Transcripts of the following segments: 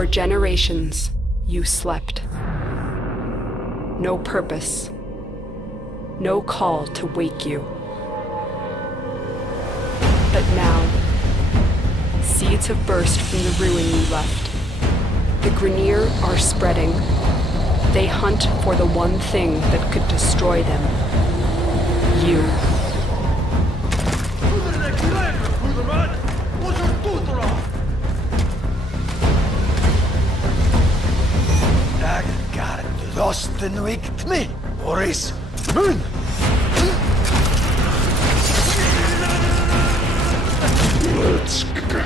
For generations, you slept. No purpose. No call to wake you. But now, seeds have burst from the ruin you left. The Grineer are spreading. They hunt for the one thing that could destroy them. You. Lost and waked me, Boris. Moon! Let's go.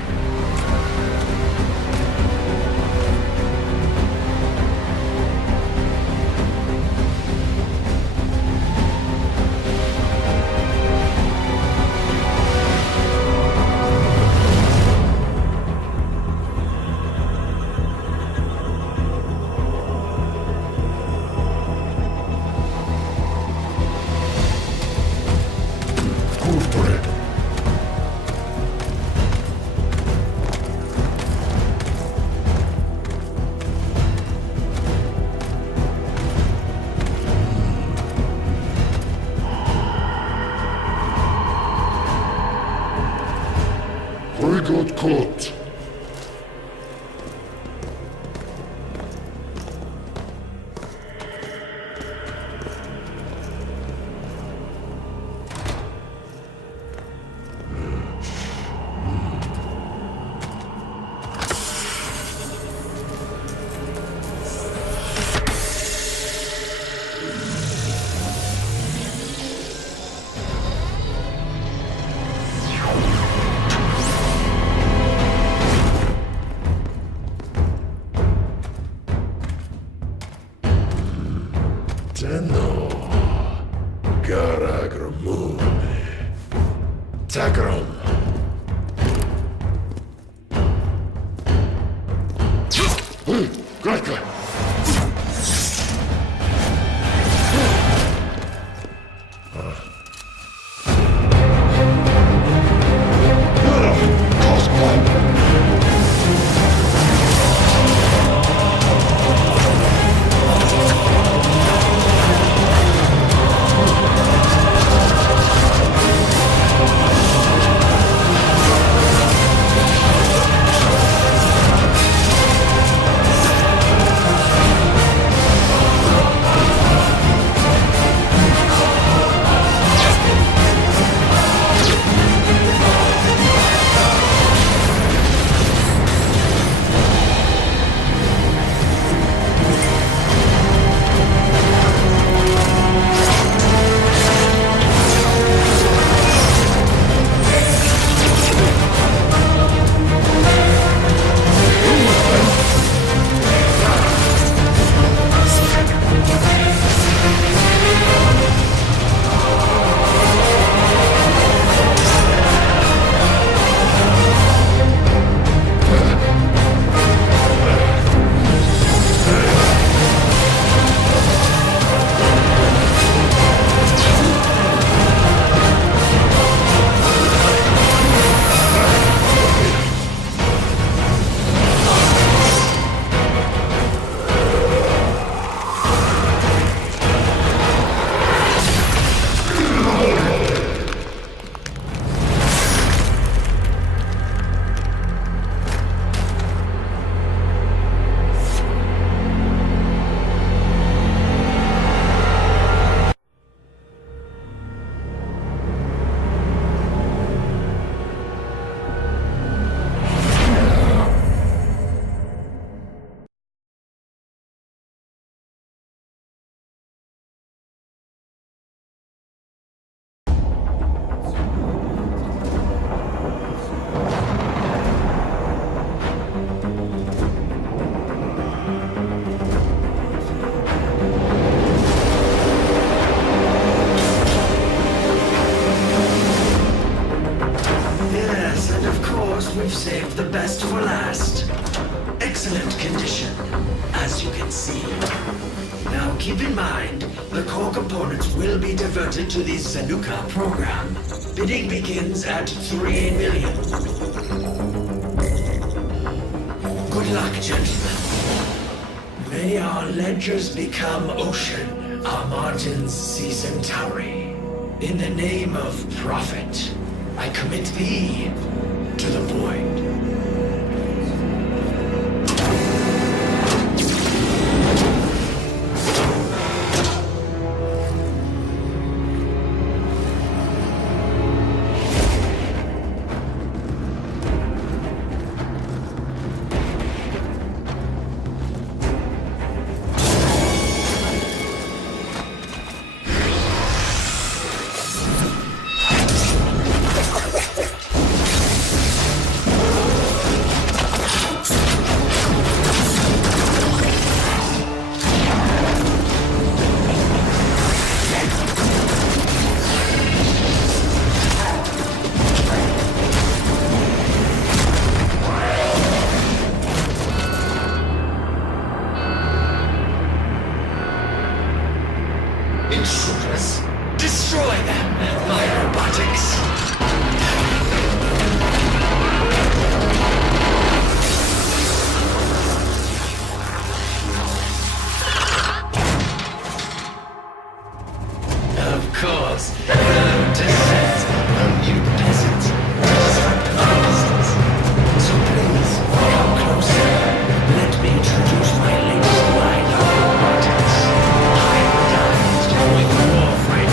I got caught. Tenno, Garagramune, Takram. Gratka. We've saved the best for last. Excellent condition, as you can see. Now keep in mind, the core components will be diverted to the Zanuka program. Bidding begins at 3 million. Good Good luck, gentlemen. May our ledgers become ocean, our margins sea centauri. In the name of profit, I commit thee to the void. Intruders, destroy them, my robotics! Of course, descent from you peasants. So please, come closer. Let me introduce my latest line of robotics. Hybridized with warframe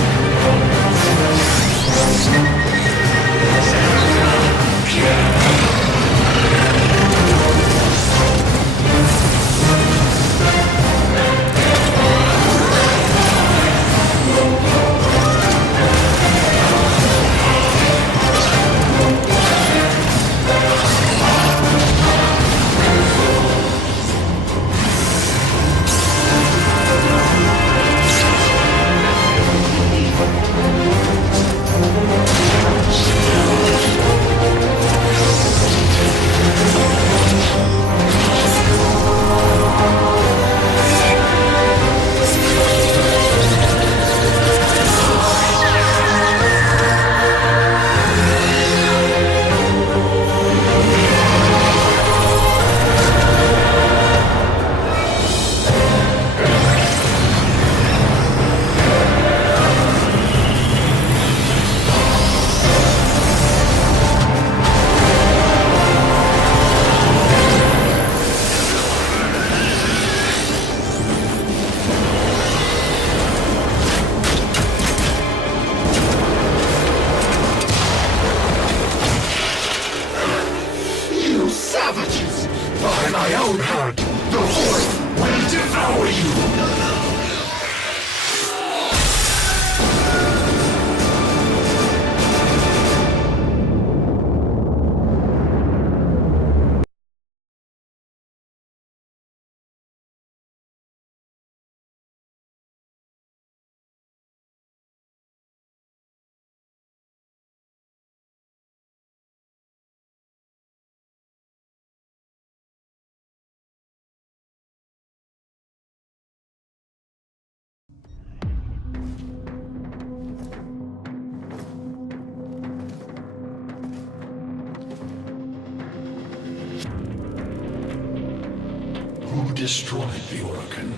Who destroyed the Organ?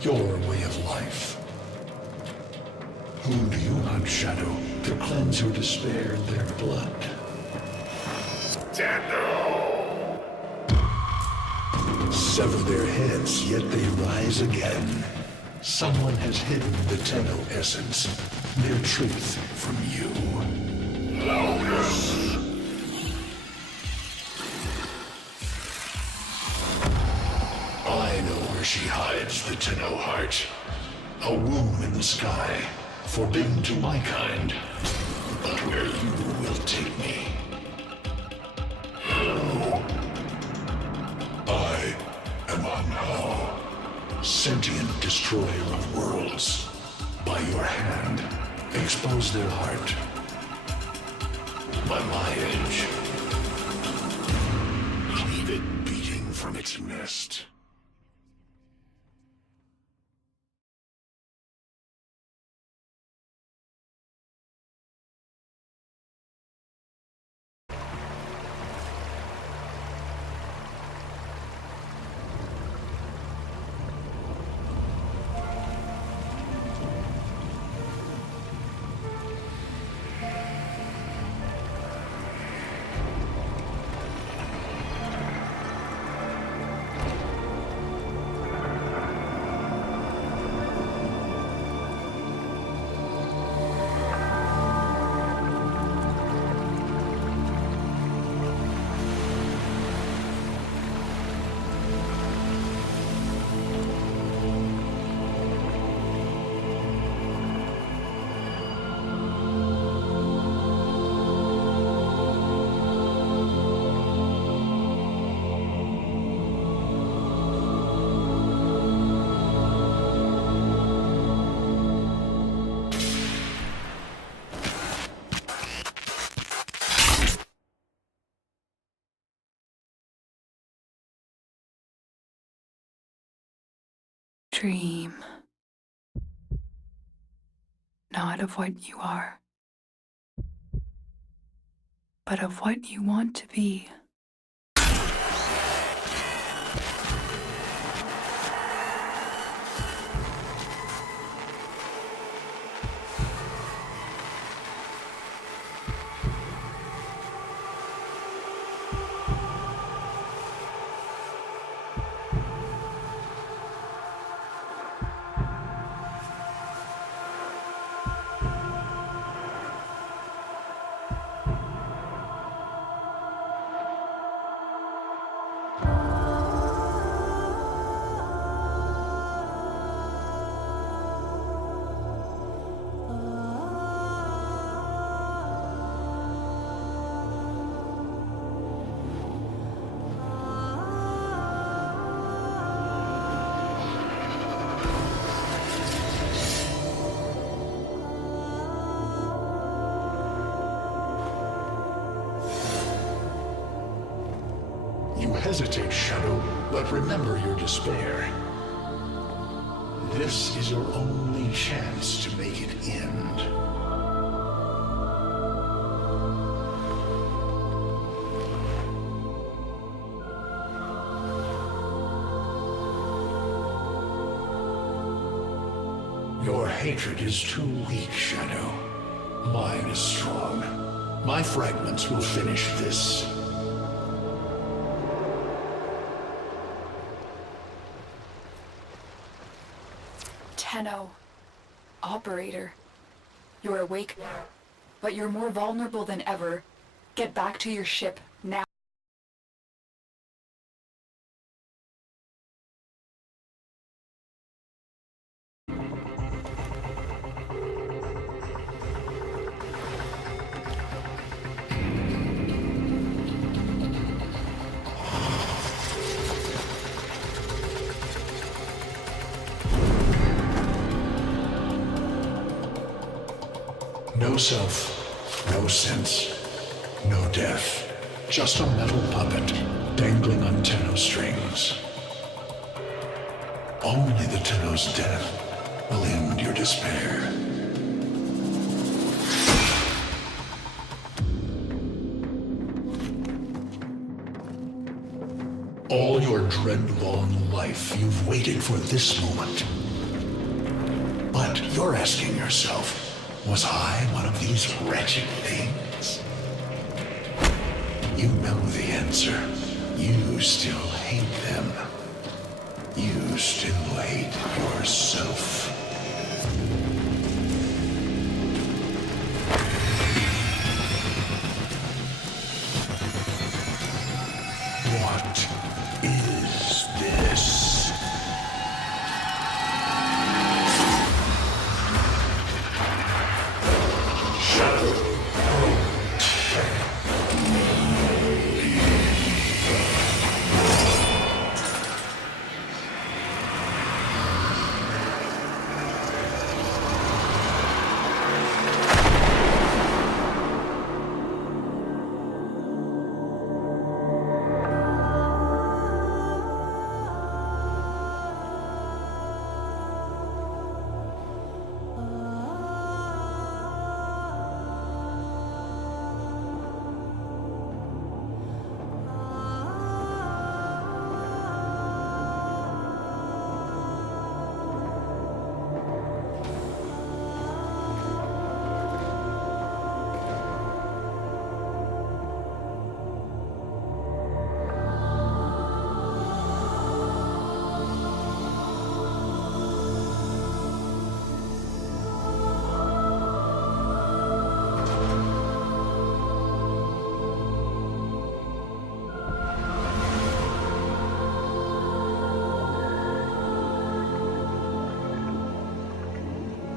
Your way of life. Whom do you hunt, Shadow, to cleanse your despair in their blood? Sever their heads, yet they rise again. Someone has hidden the Tenno essence, their truth, from you. I know where she hides the Tenno heart. A womb in the sky, forbidden to my kind, but where you will take me. I am Anhao, sentient destroyer of worlds. By your hand, expose their heart. By my edge, cleave it beating from its nest. Dream. Not of what you are, but of what you want to be. You hesitate, Shadow, but remember your despair. This is your only chance to make it end. Your hatred is too weak, Shadow. Mine is strong. My fragments will finish this. Tenno. Operator. You're awake, but you're more vulnerable than ever. Get back to your ship, now. No self, no sense, no death. Just a metal puppet dangling on Tenno strings. Only the Tenno's death will end your despair. All your dread-long life, you've waited for this moment. But you're asking yourself, was I one of these wretched things? You know the answer. You still hate them. You still hate yourself. What is this?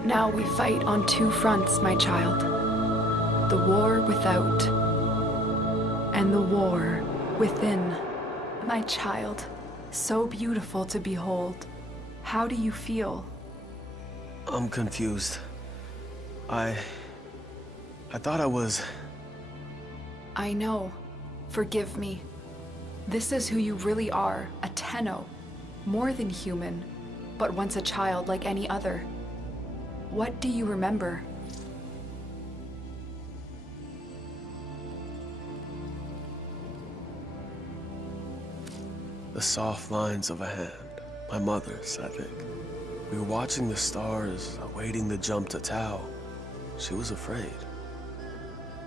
Now we fight on two fronts, my child. The war without, and the war within. My child, so beautiful to behold. How do you feel? I'm confused. I thought I was... I know. Forgive me. This is who you really are, a Tenno. More than human. but once a child like any other. What do you remember? The soft lines of a hand. My mother's, I think. We were watching the stars, awaiting the jump to Tau. She was afraid.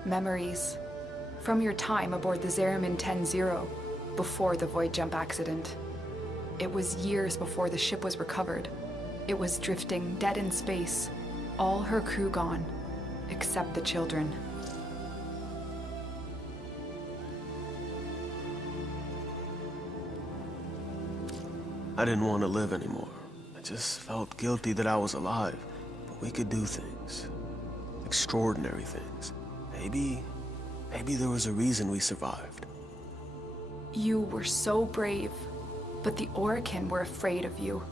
Memories. From your time aboard the Zeramin 10-0, before the void jump accident. It was years before the ship was recovered. It was drifting dead in space, all her crew gone, except the children. I didn't want to live anymore. I just felt guilty that I was alive. But we could do things. Extraordinary things. Maybe there was a reason we survived. You were so brave, but the Orokin were afraid of you.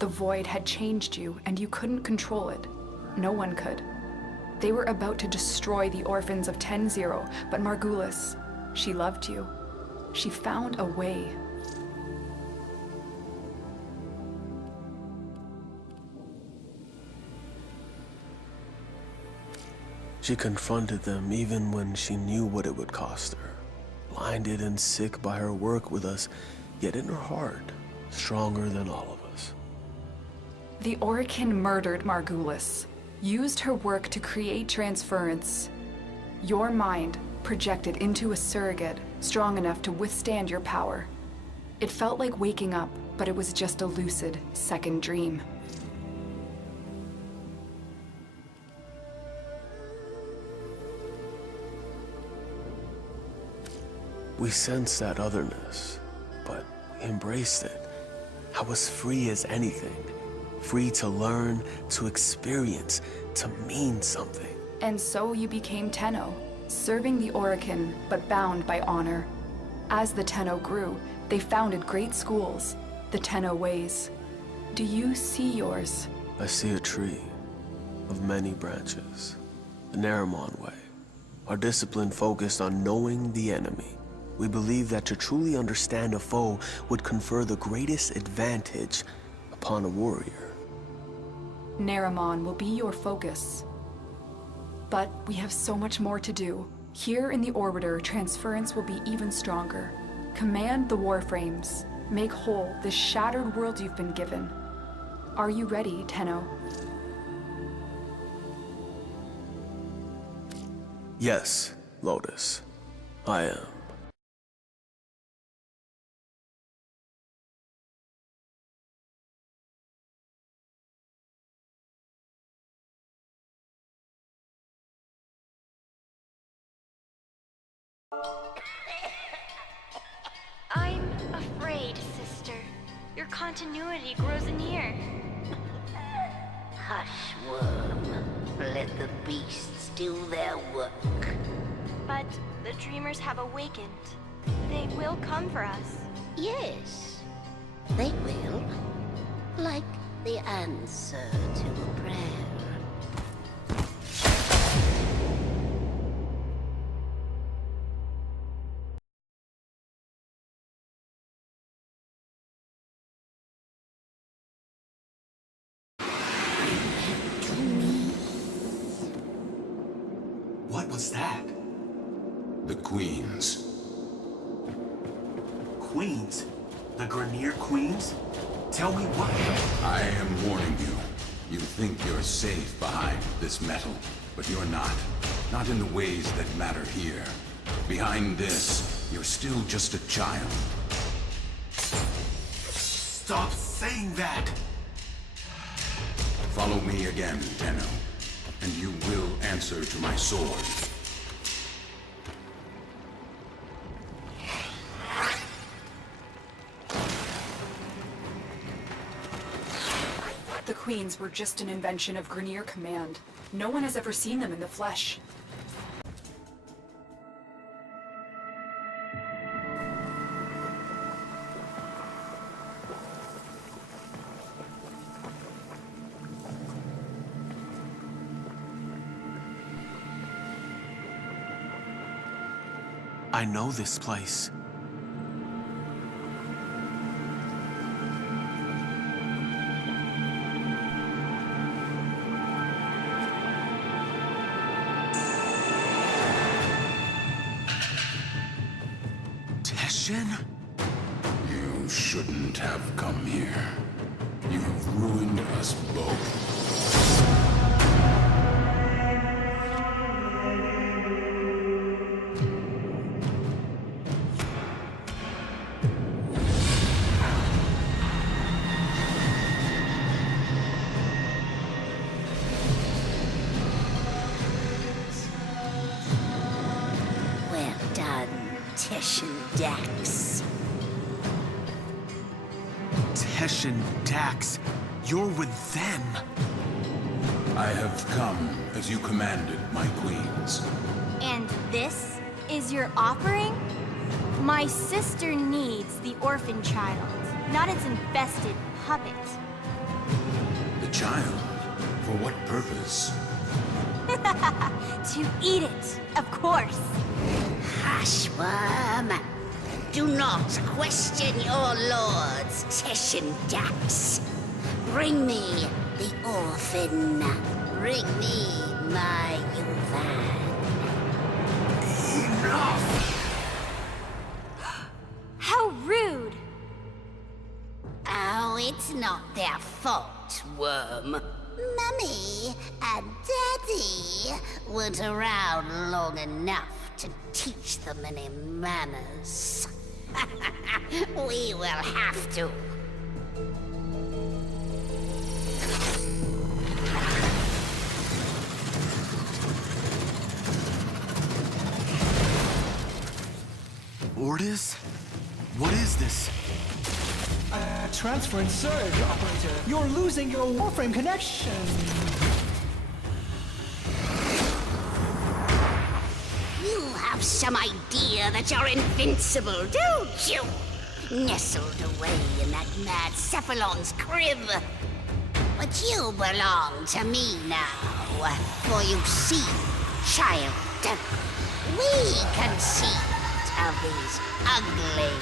The void had changed you, and you couldn't control it. No one could. They were about to destroy the orphans of 10-0, but Margulis, she loved you. She found a way. She confronted them even when she knew what it would cost her. Blinded and sick by her work with us, yet in her heart, stronger than all of us. The Orokin murdered Margulis, used her work to create transference. Your mind projected into a surrogate strong enough to withstand your power. It felt like waking up, but it was just a lucid second dream. We sensed that otherness, but we embraced it. I was free as anything. Free to learn, to experience, to mean something. And so you became Tenno, serving the Orokin, but bound by honor. As the Tenno grew, they founded great schools, the Tenno ways. Do you see yours? I see a tree of many branches, the Naramon way. Our discipline focused on knowing the enemy. We believe that to truly understand a foe would confer the greatest advantage upon a warrior. Naramon will be your focus. But we have so much more to do. Here in the Orbiter, transference will be even stronger. Command the warframes. Make whole this shattered world you've been given. Are you ready, Tenno? Yes, Lotus. I am. I'm afraid, sister. Your continuity grows anear. Hush, worm. Let the beasts do their work. But the dreamers have awakened. They will come for us. Yes, they will. Like the answer to a prayer. What was that? The Queens. Queens? The Grenier Queens? Tell me what? I am warning you. You think you're safe behind this metal, but you're not. Not in the ways that matter here. Behind this, you're still just a child. Stop saying that! Follow me again, Tenno, and you will answer to my sword. The Queens were just an invention of Grenier Command. No one has ever seen them in the flesh. I know this place. mission? You shouldn't have come here. You have ruined us both. Well done, Tesh and Dax. Tesh and Dax, you're with them. I have come as you commanded, my queens. And this is your offering? My sister needs the orphan child, not its infested puppet. The child? For what purpose? To eat it, of course. Hush, worm. Do not question your lords, Tesh and Dax. Bring me the orphan. Bring me my Yuvan. How rude! Oh, it's not their fault, worm. Mummy and Daddy weren't around long enough to teach them any manners. We will have to. Ordis? What is this? Transfer and surge, operator. You're losing your warframe connection. You have some idea that you're invincible, don't you? Nestled away in that mad Cephalon's crib. But you belong to me now. For you see, child, we conceived of these ugly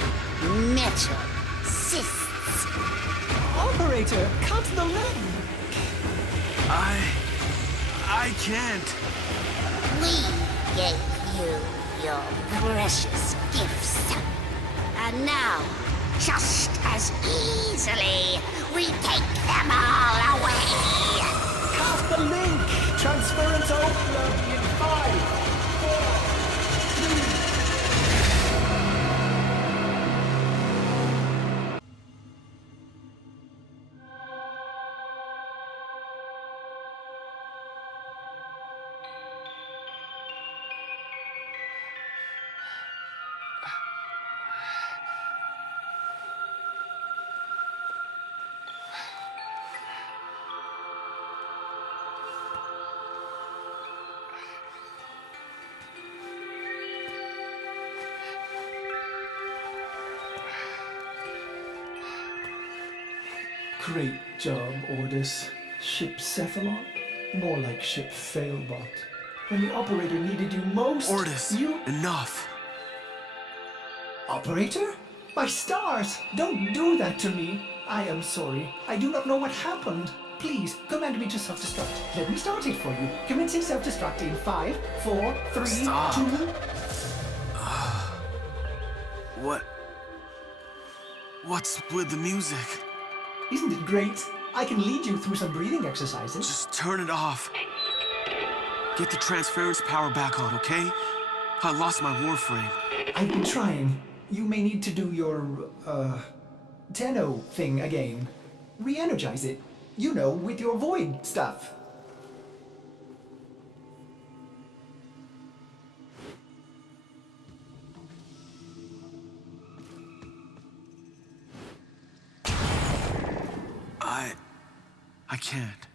metal cysts. Operator, cut the link. I can't. We gave you your precious gifts. And now, just as easily, we take them all away. Cut the link. Transference open in 5, 4, 3. Great job, Ordis. Ship Cephalon? More like Ship Failbot. When the operator needed you most, Ordis, you... enough. Operator? My stars! Don't do that to me! I am sorry. I do not know what happened. Please, command me to self-destruct. Let me start it for you. Commencing self-destruct in 5, 4, 3, Stop. 2... What's with the music? Isn't it great? I can lead you through some breathing exercises. Just turn it off. Get the transference power back on, okay? I lost my warframe. I've been trying. You may need to do your, Tenno thing again. Re-energize it. You know, with your void stuff. I can't.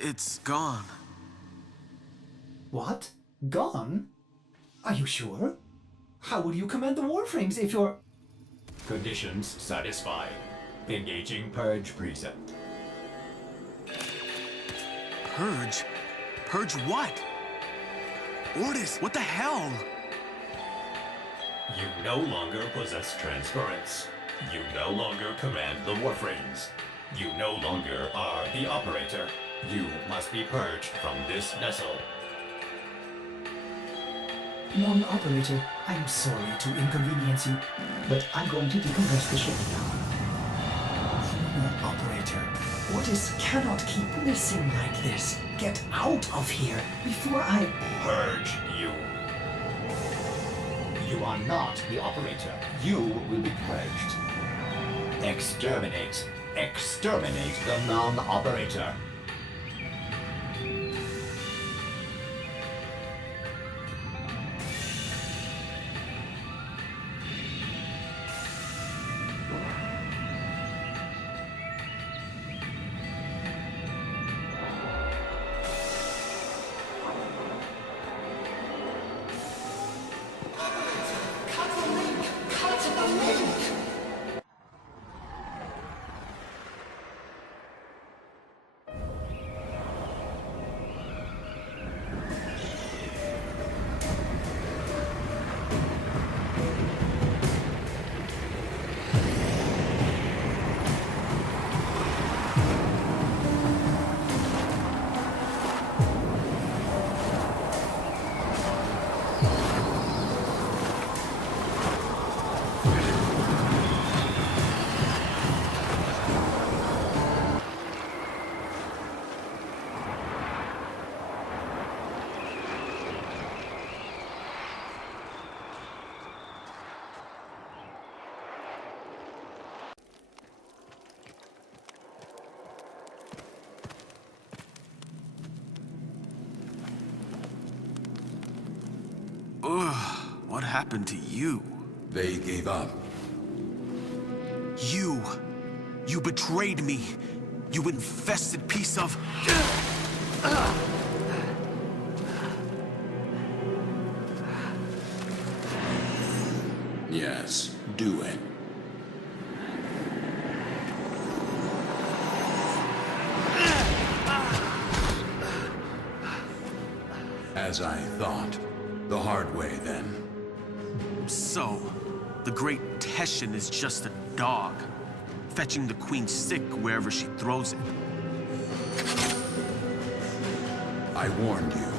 It's gone. What? Gone? Are you sure? How will you command the warframes if you're... Conditions satisfied. Engaging Purge Precept. Purge? Purge what? Ordis, what the hell? You no longer possess transference. You no longer command the warframes. You no longer are the operator. You must be purged from this vessel. Non-operator, I'm sorry to inconvenience you, but I'm going to decompress the ship now. Non-operator, Otis cannot keep missing like this. Get out of here before I... Purge you. You are not the operator. You will be purged. Exterminate. Exterminate the non-operator. What happened to you? They gave up. You betrayed me. You infested piece of... Yes, do it. As I thought. The hard way, then. So, the great Teshin is just a dog, fetching the queen's sick wherever she throws it. I warned you.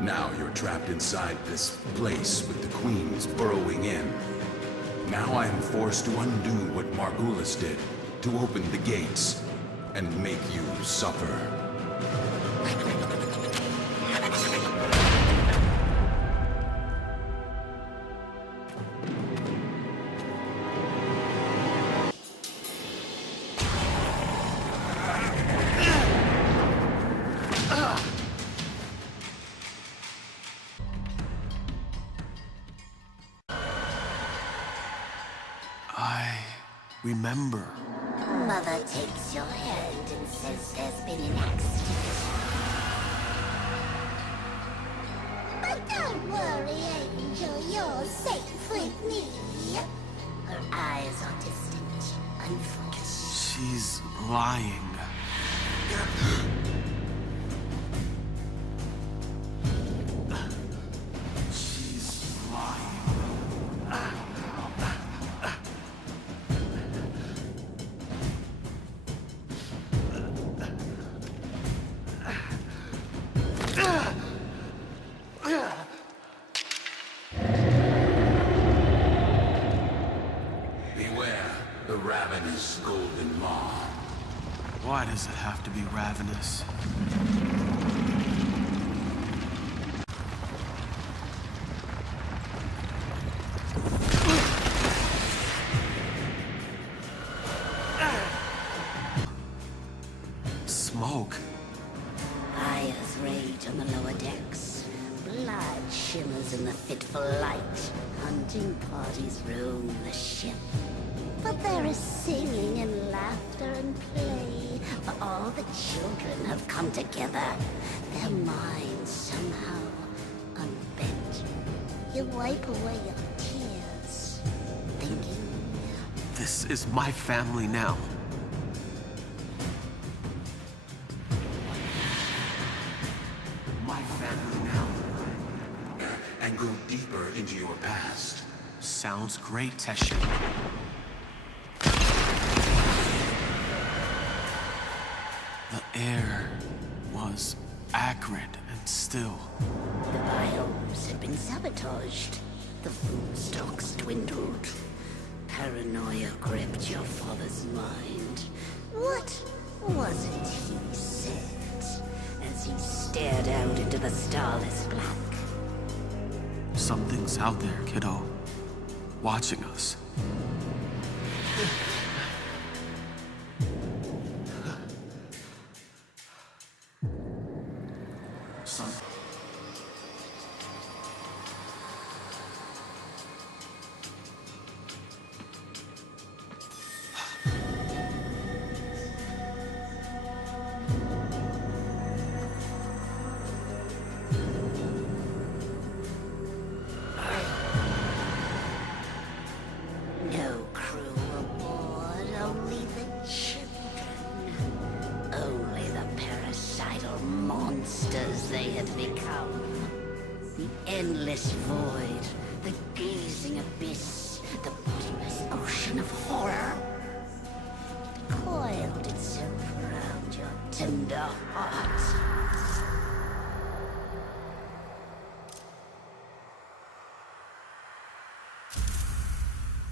Now you're trapped inside this place with the queens burrowing in. Now I am forced to undo what Margulis did, to open the gates, and make you suffer. Remember. Mother takes your hand and says there's been an accident. But don't worry, Angel, you're safe with me. Her eyes are distant, unfocused. She's lying. Ravenous golden maw. Why does it have to be ravenous? Smoke. Fires rage on the lower decks. Blood shimmers in the fitful light. Hunting parties roam the ship. But there is singing and laughter and play, for all the children have come together, their minds somehow unbent. You wipe away your tears, thinking... This is my family now. My family now. And go deeper into your past. Sounds great, Teshin. The air was acrid and still. The biomes had been sabotaged. The food stocks dwindled. Paranoia gripped your father's mind. What was it he said as he stared out into the starless black? Something's out there, kiddo. Watching us. No crew aboard, only the children. Only the parasital monsters they had become. The endless void, the gazing abyss, the bottomless ocean of horror. It coiled itself around your tender heart.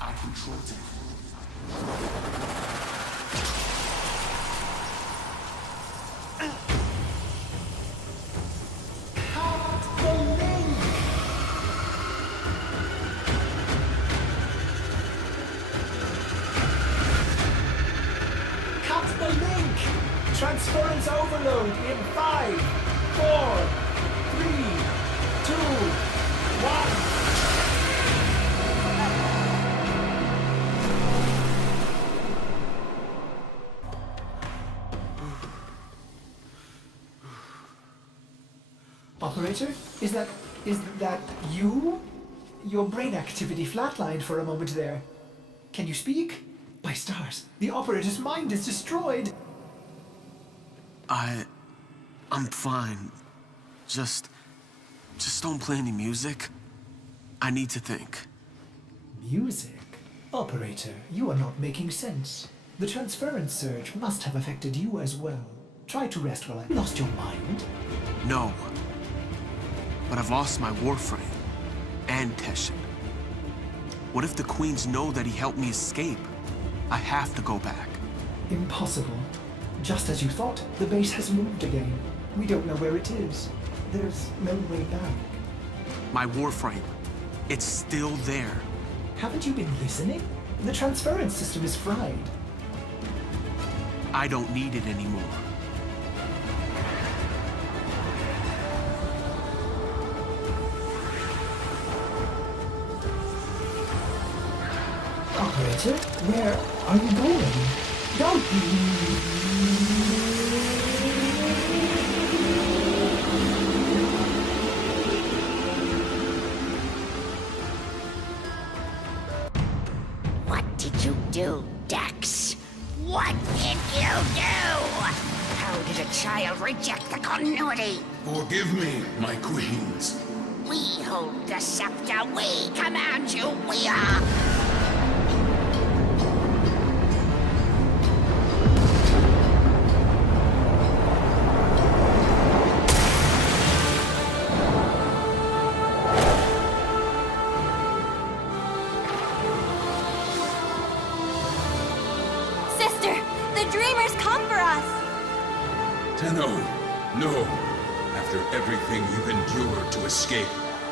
I controlled it. Cut the link! Transference overload in 5, 4, 3, 2, 1. Operator, is that you? Your brain activity flatlined for a moment there. Can you speak? By stars, the operator's mind is destroyed. I'm fine. Just don't play any music. I need to think. Music? Operator, you are not making sense. The transference surge must have affected you as well. Try to rest while I lost your mind. No. But I've lost my warframe. And Teshin. What if the Queens know that he helped me escape? I have to go back. Impossible. Just as you thought, the base has moved again. We don't know where it is. There's no way back. My warframe. It's still there. Haven't you been listening? The transference system is fried. I don't need it anymore. Operator, where are you going? Don't What did you do, Dax? What did you do? How did a child reject the continuity? Forgive me, my queens. We hold the scepter. We command you. We are... Sister, the dreamers come for us! Tenno, no. After everything you've endured to escape,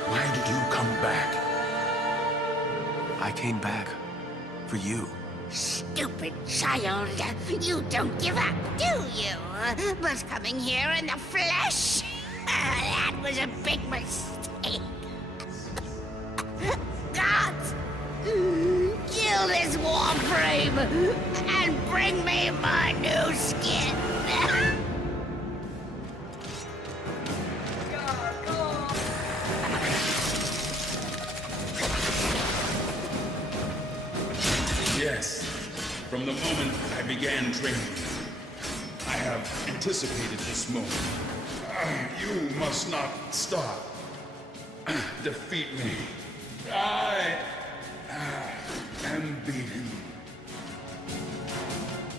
why did you come back? I came back for you. Stupid child. You don't give up, do you? But coming here in the flesh? That was a big mistake. Gods! Kill this warframe and bring me my new skin. Yes. From the moment I began training, I have anticipated this moment. You must not stop. Defeat me. I am beaten.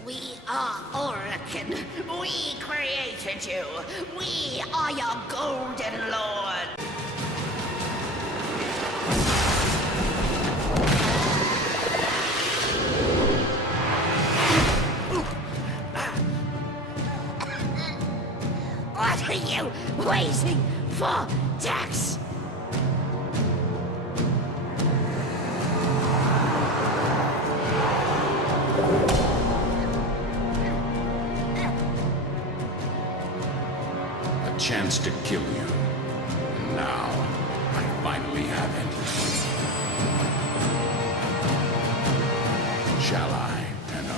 We are Orokin. We created you. We are your golden lord. What are you waiting for, Dax? A chance to kill you. And now, I finally have it. Shall I, Tenno?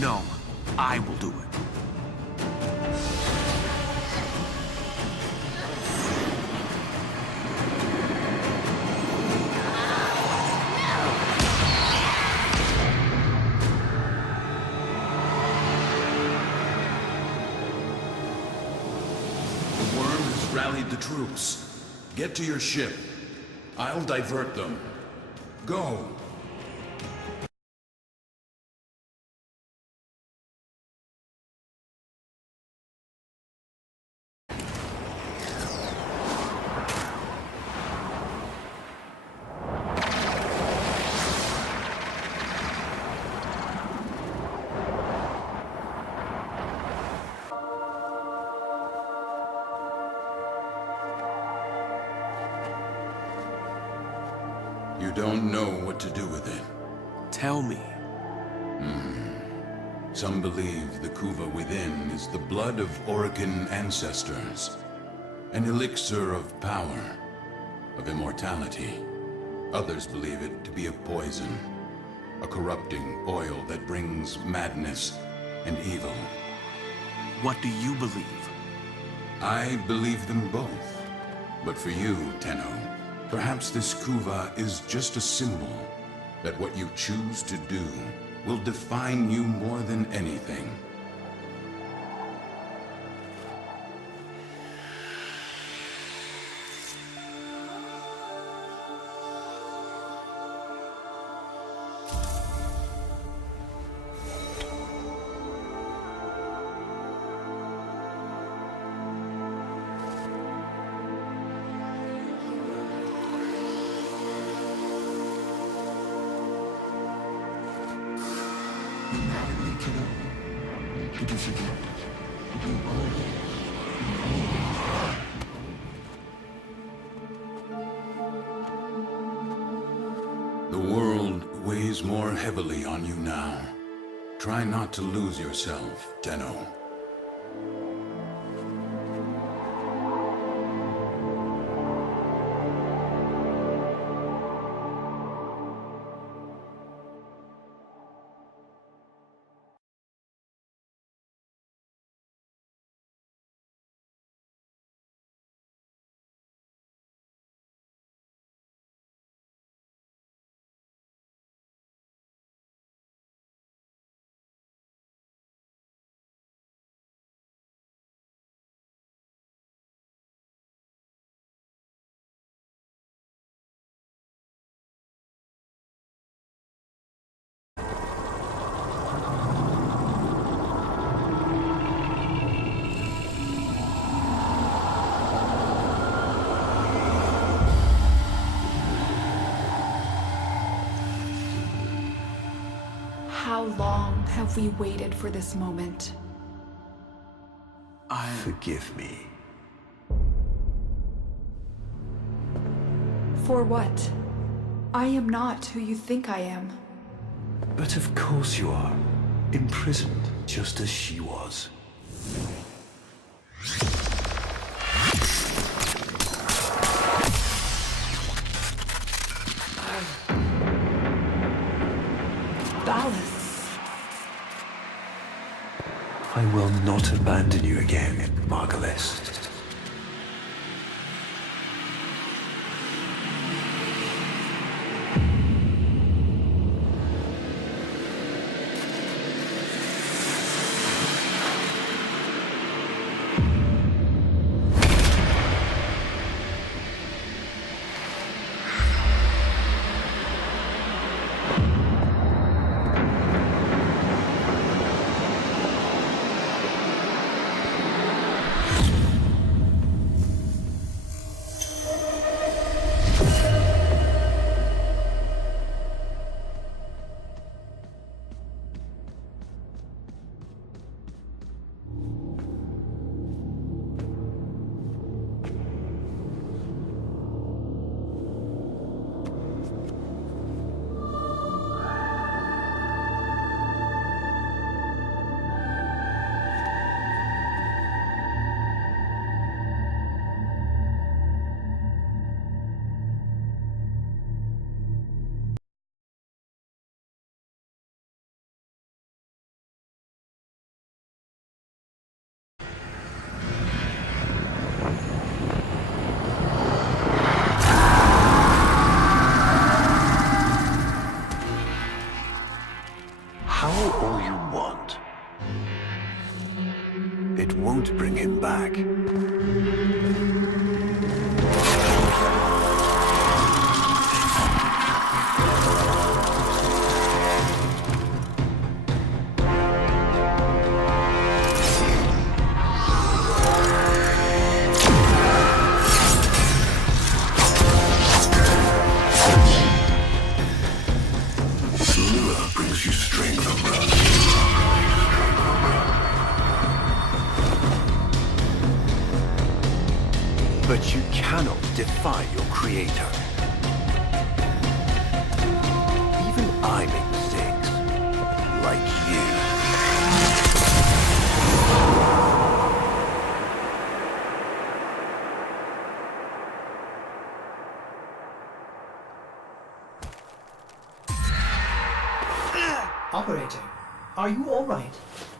No, I will do it. The worm has rallied the troops. Get to your ship. I'll divert them. Go. You don't know what to do with it. Tell me. Some believe the Kuva within is the blood of Orokin ancestors. An elixir of power, of immortality. Others believe it to be a poison. A corrupting oil that brings madness and evil. What do you believe? I believe them both. But for you, Tenno, perhaps this Kuva is just a symbol that what you choose to do will define you more than anything. Did you forget who you The world weighs more heavily on you now. Try not to lose yourself, Tenno. How long have we waited for this moment? Forgive me. For what? I am not who you think I am. But of course you are. Imprisoned, just as she was. Ballas. I will not abandon you again, Margulis. back. Lure brings you strength, Umbra. But you cannot defy your creator. Even I make mistakes. Like you. Operator, are you alright?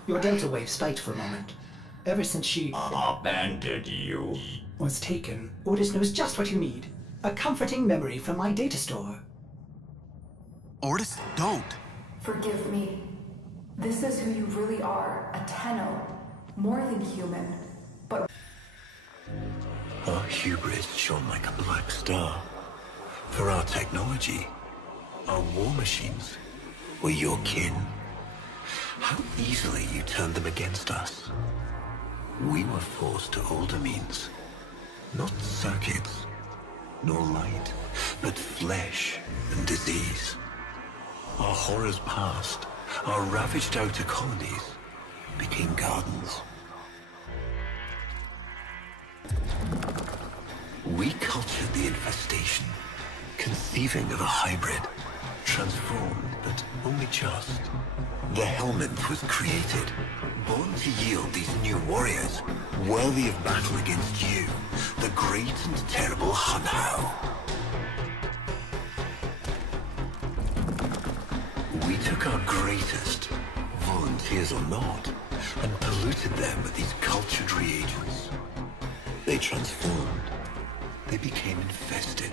Your delta wave spiked for a moment. Ever since she Abandoned you. was taken, Otis knows just what you need. A comforting memory from my data store. Ortis, don't. Forgive me. This is who you really are, a Tenno. More than human, but Our hubris shone like a black star. For our technology, our war machines were your kin. How easily you turned them against us. We were forced to older means. Not circuits, nor light, but flesh and disease. Our horrors past, our ravaged outer colonies became gardens. We cultured the infestation, conceiving of a hybrid, transformed, but only just. The Helminth was created, born to yield these new warriors, worthy of battle against you, the great and terrible Hunhao. We took our greatest, volunteers or not, and polluted them with these cultured reagents. They transformed. They became infested.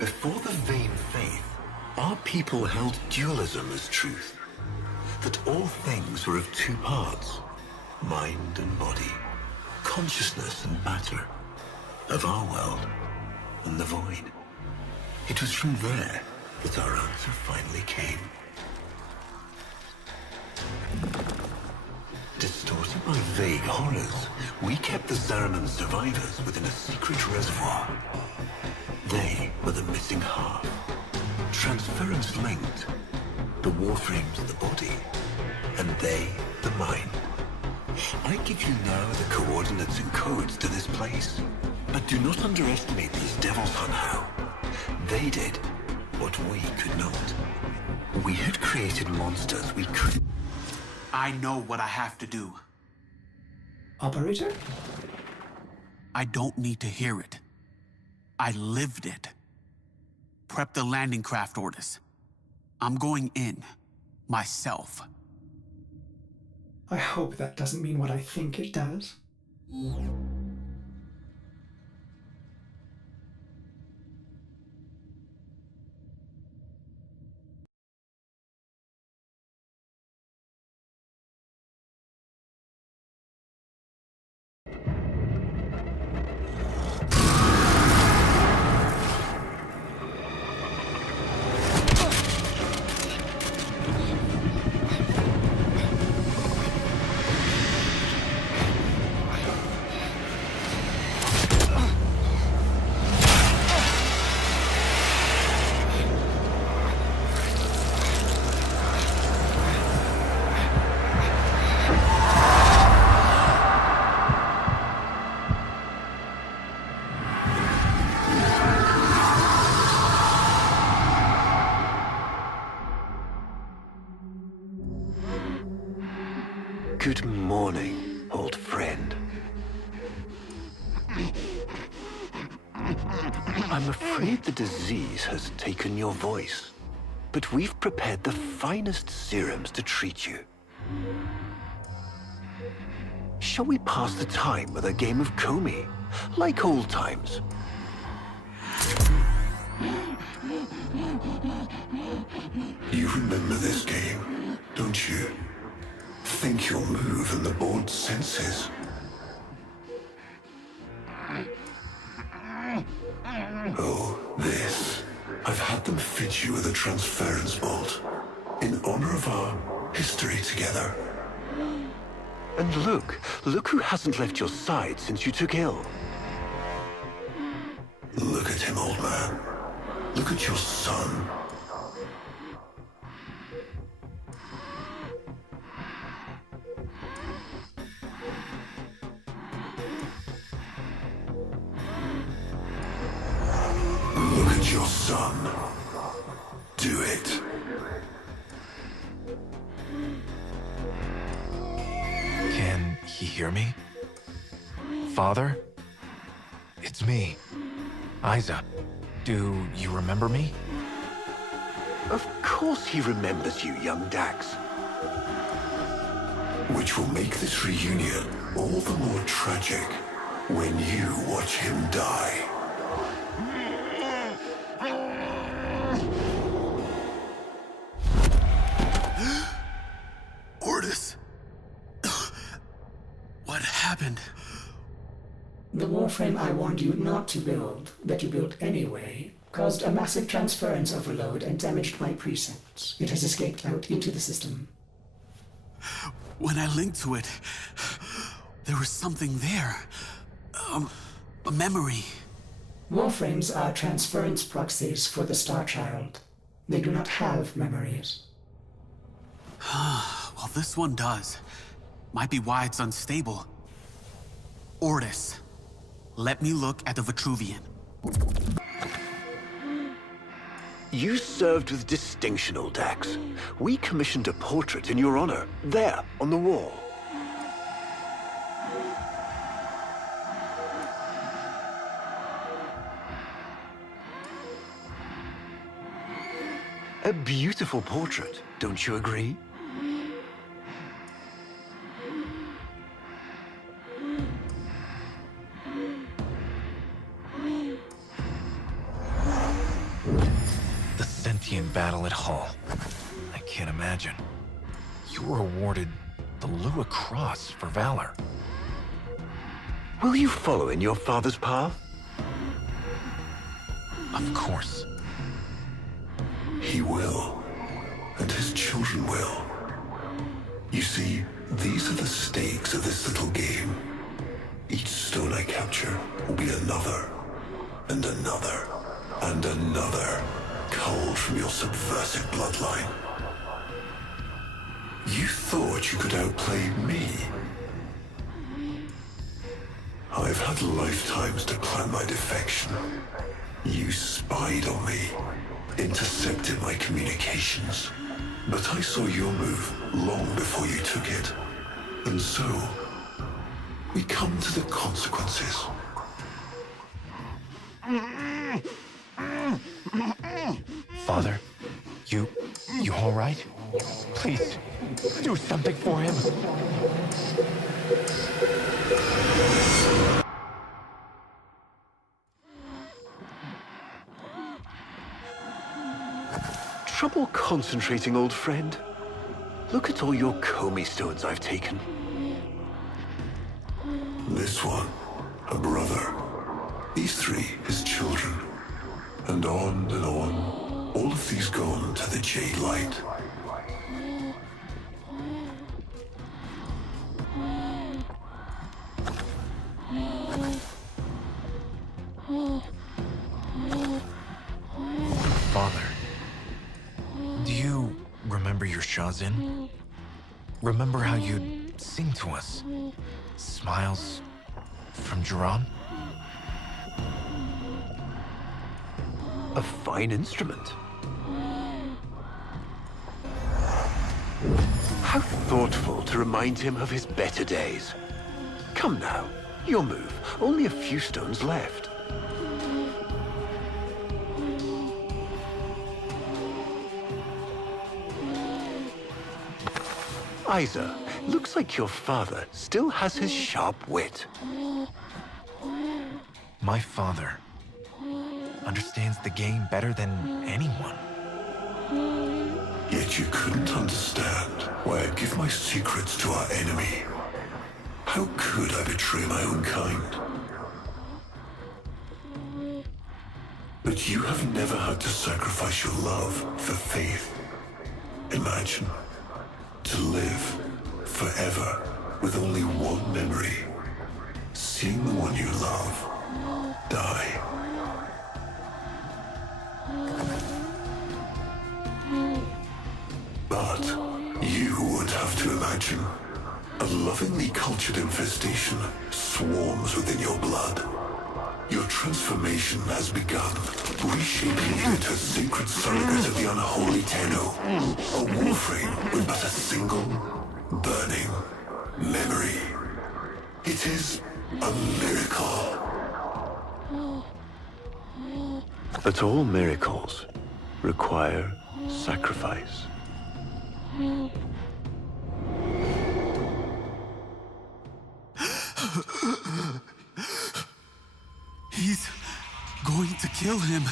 Before the vain faith, our people held dualism as truth. That all things were of two parts, mind and body, consciousness and matter, of our world and the void. It was from there that our answer finally came. Distorted by vague horrors, we kept the Zariman survivors within a secret reservoir. They were the missing half. Transference linked. The warframes the body, and they the mind. I give you now the coordinates and codes to this place, but do not underestimate these devils, Hunhao. They did what we could not. We had created monsters we could. I know what I have to do. Operator? I don't need to hear it. I lived it. Prep the landing craft, Ortis. I'm going in. Myself. I hope that doesn't mean what I think it does. Good morning, old friend. I'm afraid the disease has taken your voice, but we've prepared the finest serums to treat you. Shall we pass the time with a game of Komi, like old times? You remember this game, don't you? think you'll move in the board's senses. Oh, this. I've had them fit you with a transference bolt in honor of our history together. And look who hasn't left your side since you took ill. Look at him, old man. Look at your son. Look at your son. Do it. Can he hear me? Father? It's me, Isa. Do you remember me? Of course he remembers you, young Dax. Which will make this reunion all the more tragic when you watch him die. Ordis. What happened? The warframe I warned you not to build, that you built anyway, caused a massive transference overload and damaged my precepts. It has escaped out into the system. When I linked to it, there was something there. A memory. Warframes are transference proxies for the Star Child. They do not have memories. Well, this one does. Might be why it's unstable. Ordis, let me look at the Vitruvian. You served with distinction, old Dax. We commissioned a portrait in your honor, there, on the wall. A beautiful portrait, don't you agree? The sentient battle at Hull. I can't imagine. You were awarded the Lua Cross for valor. Will you follow in your father's path? Of course. He will, and his children will. You see, these are the stakes of this little game. Each stone I capture will be another, and another, and another, culled from your subversive bloodline. You thought you could outplay me? I've had lifetimes to plan my defection. You spied on me, intercepted my communications. But I saw your move long before you took it. And so, we come to the consequences. Father, you all right? Please, do something for him. Trouble concentrating, old friend? Look at all your Comey stones I've taken. This one, a brother. These three, his children. And on and on. All of these gone to the Jade Light. Father, do you remember your Shazin? Remember how you'd sing to us? Smiles from Duran? A fine instrument. How thoughtful to remind him of his better days. Come now, your move. Only a few stones left. Isa, looks like your father still has his sharp wit. My father understands the game better than anyone. Yet you couldn't understand why I give my secrets to our enemy. How could I betray my own kind? But you have never had to sacrifice your love for faith. Imagine to live forever with only one memory. Seeing the one you love die. But you would have to imagine a lovingly cultured infestation swarms within your blood. Your transformation has begun, reshaping you into a sacred surrogate of the unholy Tenno. A warframe with but a single, burning memory. It is a miracle. But all miracles require sacrifice. He's going to kill him.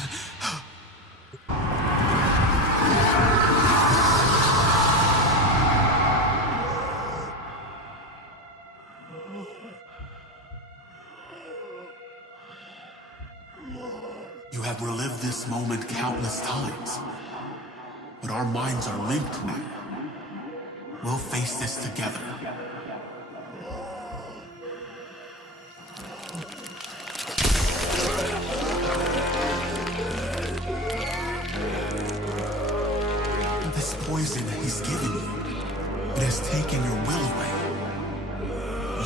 You have relived this moment countless times, but our minds are linked now. We'll face this together. This poison he's given you, it has taken your will away.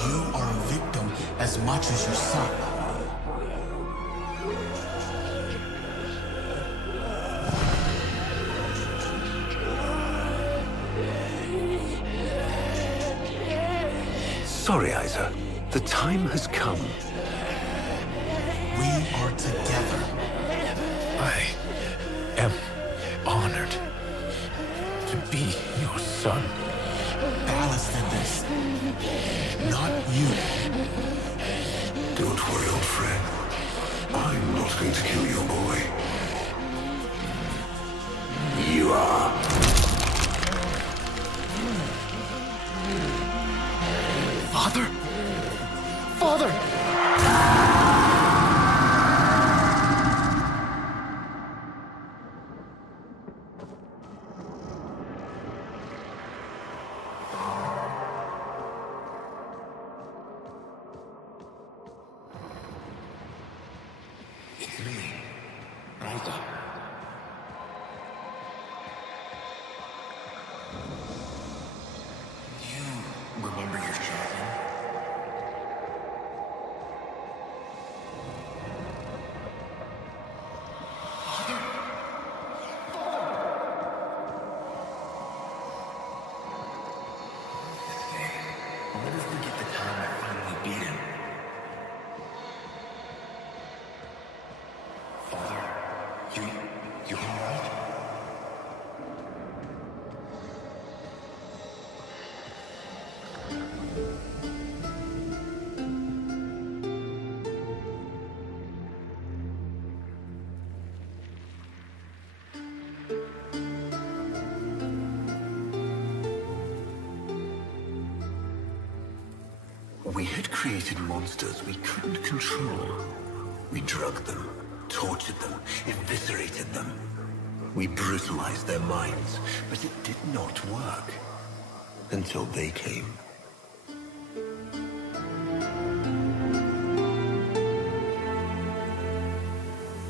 You are a victim as much as your son. Sorry, Isa. The time has come. We are together. I am honored to be your son. Ballast in this. Not you. Don't worry, old friend. I'm not going to kill your boy. You are. Father? Father! It's me, Raita. You remember your childhood? I'll never forget the time I finally beat him. Father, you alright? We had created monsters we couldn't control. We drugged them, tortured them, eviscerated them. We brutalized their minds, but it did not work. Until they came.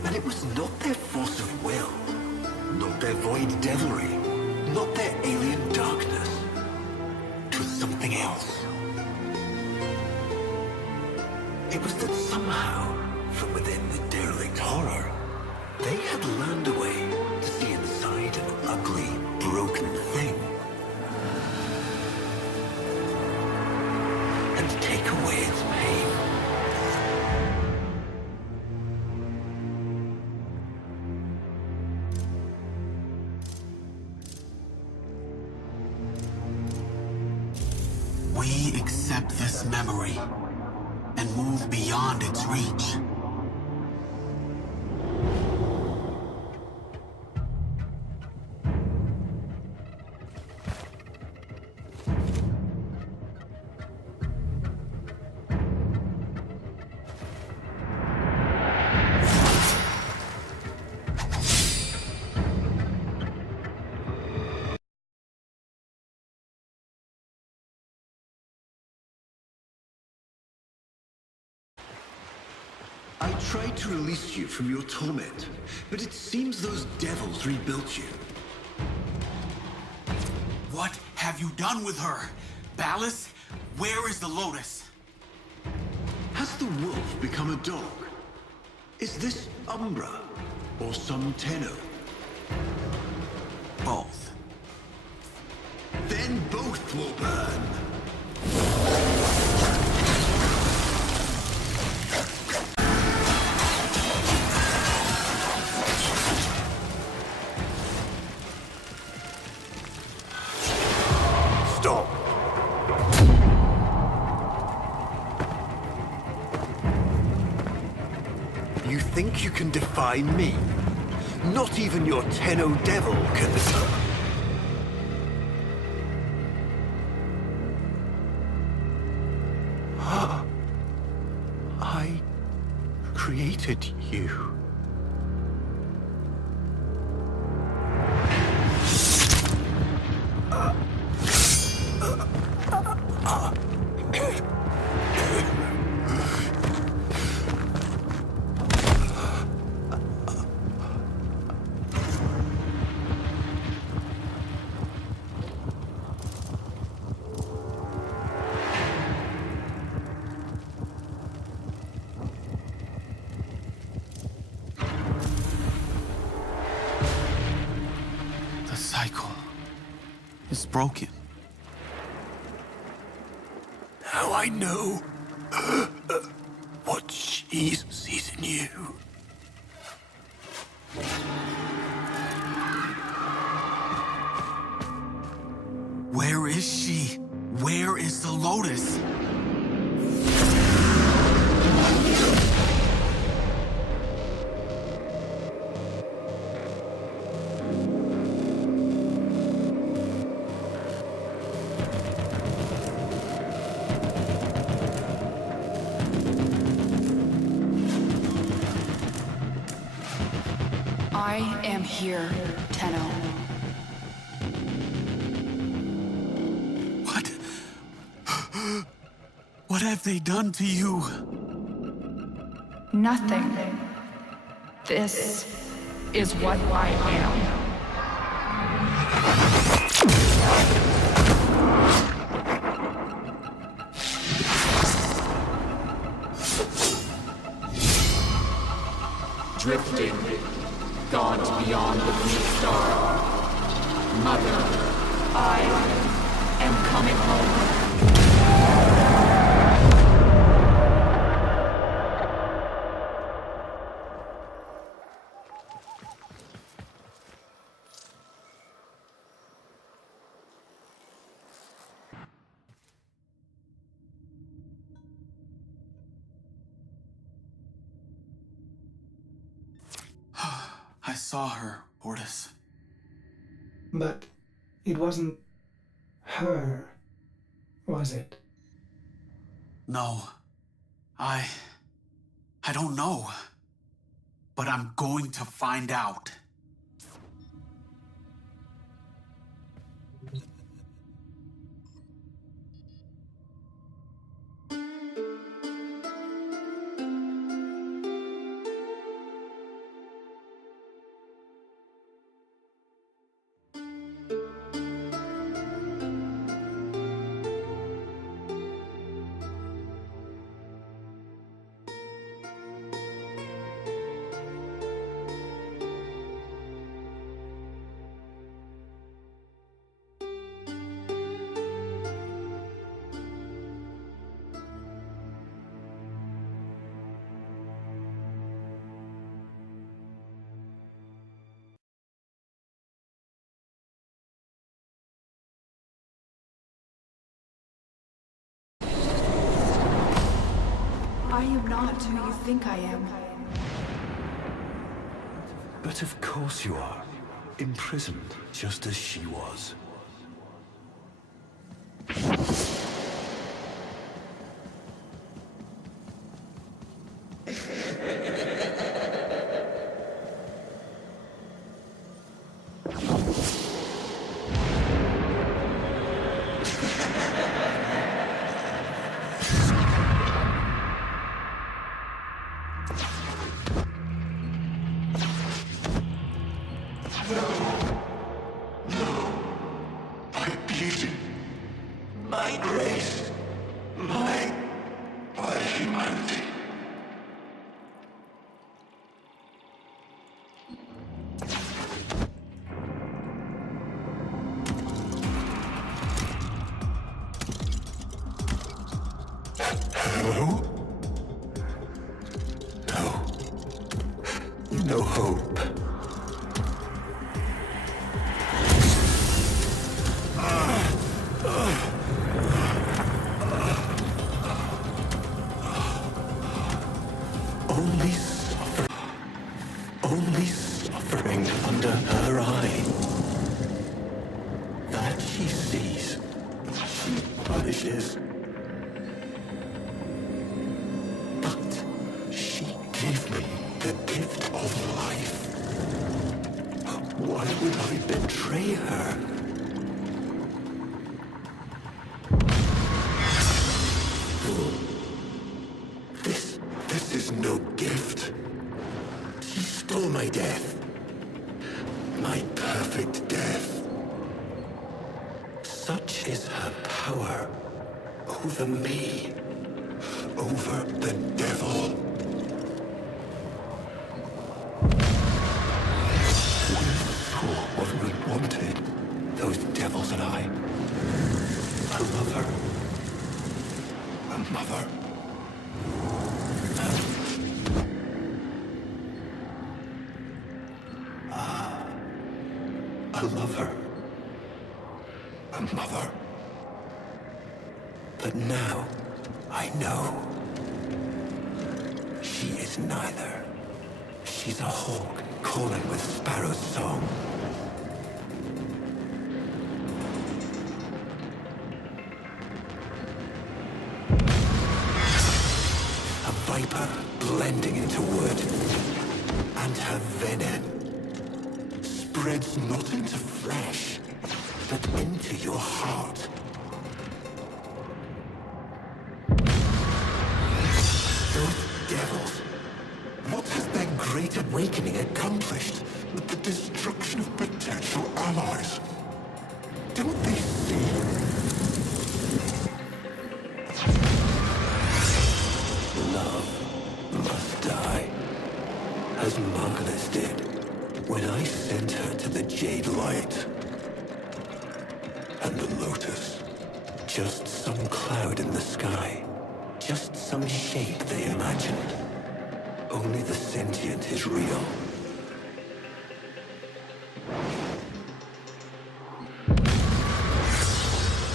And it was not their force of will, not their void devilry, not their alien darkness. It was something else. It was that somehow, from within the derelict horror, they had learned a way to see inside an ugly, broken thing. And take away its pain. We accept this memory and move beyond its reach. I tried to release you from your torment, but it seems those devils rebuilt you. What have you done with her? Ballas, where is the Lotus? Has the wolf become a dog? Is this Umbra or some Tenno? Both. Then both will burn. Stop. You think you can defy me? Not even your Tenno devil can... I created you. The cycle is broken. Now I know what she sees in you. Where is she? Where is the Lotus? I am here, Tenno. What? What have they done to you? Nothing. This is what I am. Drifting, gaunt beyond the blue star. Mother, I am coming home. I saw her, Ortis. But it wasn't her, was it? No. I don't know. But I'm going to find out. I am not who you think I am. But of course you are. Imprisoned, just as she was. My beauty, my grace, my humanity. Hello? No hope. Only suffering under her eye. That she sees, she punishes. But she gave me the gift of life. Why would I betray her? This is no gift. She stole my death. My perfect death. Such is her power over me, over the devil. We saw what we wanted, those devils and I. A lover. A mother. A lover. A mother. But now, I know. She is neither. She's a hawk calling with sparrow's song. A viper blending into wood. And her venom spreads not into flesh, but into your heart. Those devils, what has their great awakening accomplished but the destruction of potential allies? Don't they see? Love must die, as Margulis did. When I sent her to the Jade Light. And the Lotus. Just some cloud in the sky. Just some shape they imagined. Only the sentient is real.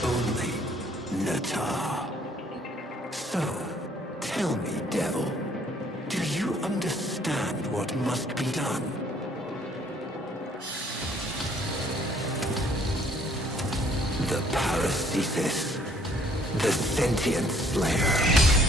Only Natar. So, tell me, devil, do you understand what must be done? The Paracesis, the sentient slayer.